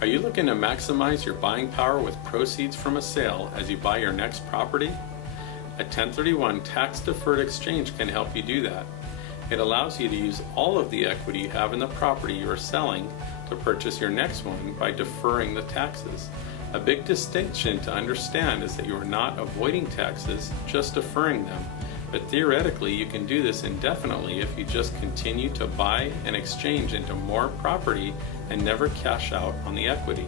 Are you looking to maximize your buying power with proceeds from a sale as you buy your next property? A 1031 tax-deferred exchange can help you do that. It allows you to use all of the equity you have in the property you are selling to purchase your next one by deferring the taxes. A big distinction to understand is that you are not avoiding taxes, just deferring them. But theoretically, you can do this indefinitely if you just continue to buy and exchange into more property and never cash out on the equity.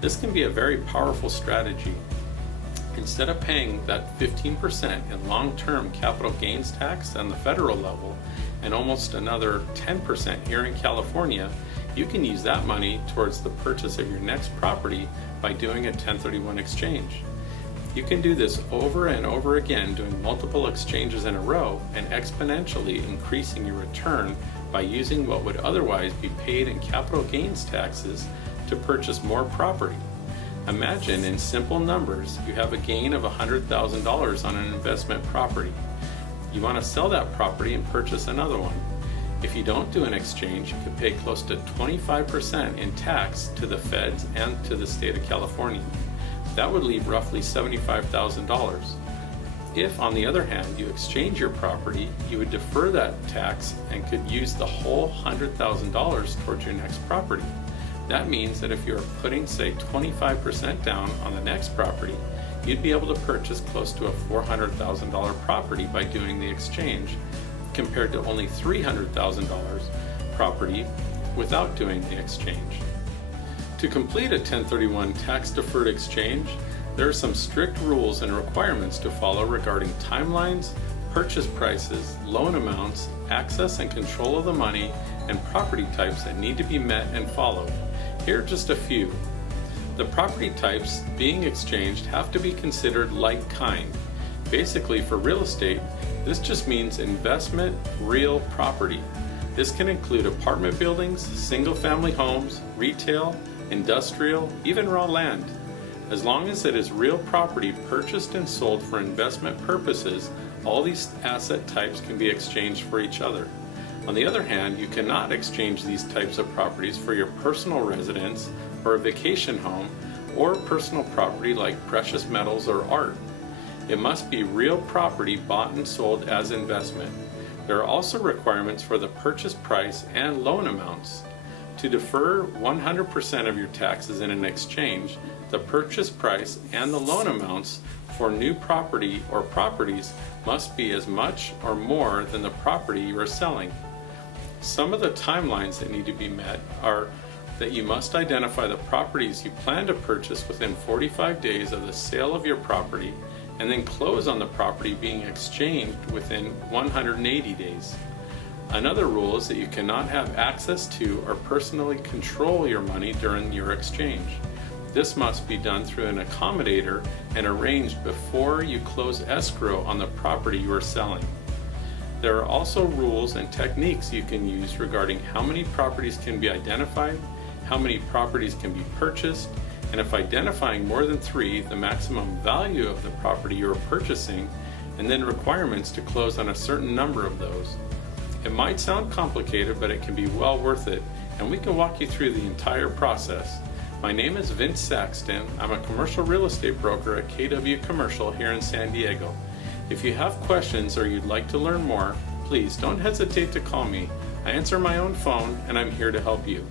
This can be a very powerful strategy. Instead of paying that 15% in long-term capital gains tax on the federal level and almost another 10% here in California, you can use that money towards the purchase of your next property by doing a 1031 exchange. You can do this over and over again, doing multiple exchanges in a row and exponentially increasing your return by using what would otherwise be paid in capital gains taxes to purchase more property. Imagine in simple numbers you have a gain of $100,000 on an investment property. You want to sell that property and purchase another one. If you don't do an exchange, you could pay close to 25% in tax to the feds and to the state of California. That would leave roughly $75,000. If, on the other hand, you exchange your property, you would defer that tax and could use the whole $100,000 towards your next property. That means that if you're putting, say, 25% down on the next property, you'd be able to purchase close to a $400,000 property by doing the exchange, compared to only $300,000 property without doing the exchange. To complete a 1031 tax-deferred exchange, there are some strict rules and requirements to follow regarding timelines, purchase prices, loan amounts, access and control of the money, and property types that need to be met and followed. Here are just a few. The property types being exchanged have to be considered like kind. Basically, for real estate, this just means investment real property. This can include apartment buildings, single-family homes, retail, industrial, even raw land. As long as it is real property purchased and sold for investment purposes, all these asset types can be exchanged for each other. On the other hand, you cannot exchange these types of properties for your personal residence or a vacation home or personal property like precious metals or art. It must be real property bought and sold as investment. There are also requirements for the purchase price and loan amounts. To defer 100% of your taxes in an exchange, the purchase price and the loan amounts for new property or properties must be as much or more than the property you are selling. Some of the timelines that need to be met are that you must identify the properties you plan to purchase within 45 days of the sale of your property and then close on the property being exchanged within 180 days. Another rule is that you cannot have access to or personally control your money during your exchange. This must be done through an accommodator and arranged before you close escrow on the property you are selling. There are also rules and techniques you can use regarding how many properties can be identified, how many properties can be purchased, and if identifying more than 3, the maximum value of the property you are purchasing, and then requirements to close on a certain number of those. It might sound complicated, but it can be well worth it, and we can walk you through the entire process. My name is Vince Saxton. I'm a commercial real estate broker at KW Commercial here in San Diego. If you have questions or you'd like to learn more, please don't hesitate to call me. I answer my own phone and I'm here to help you.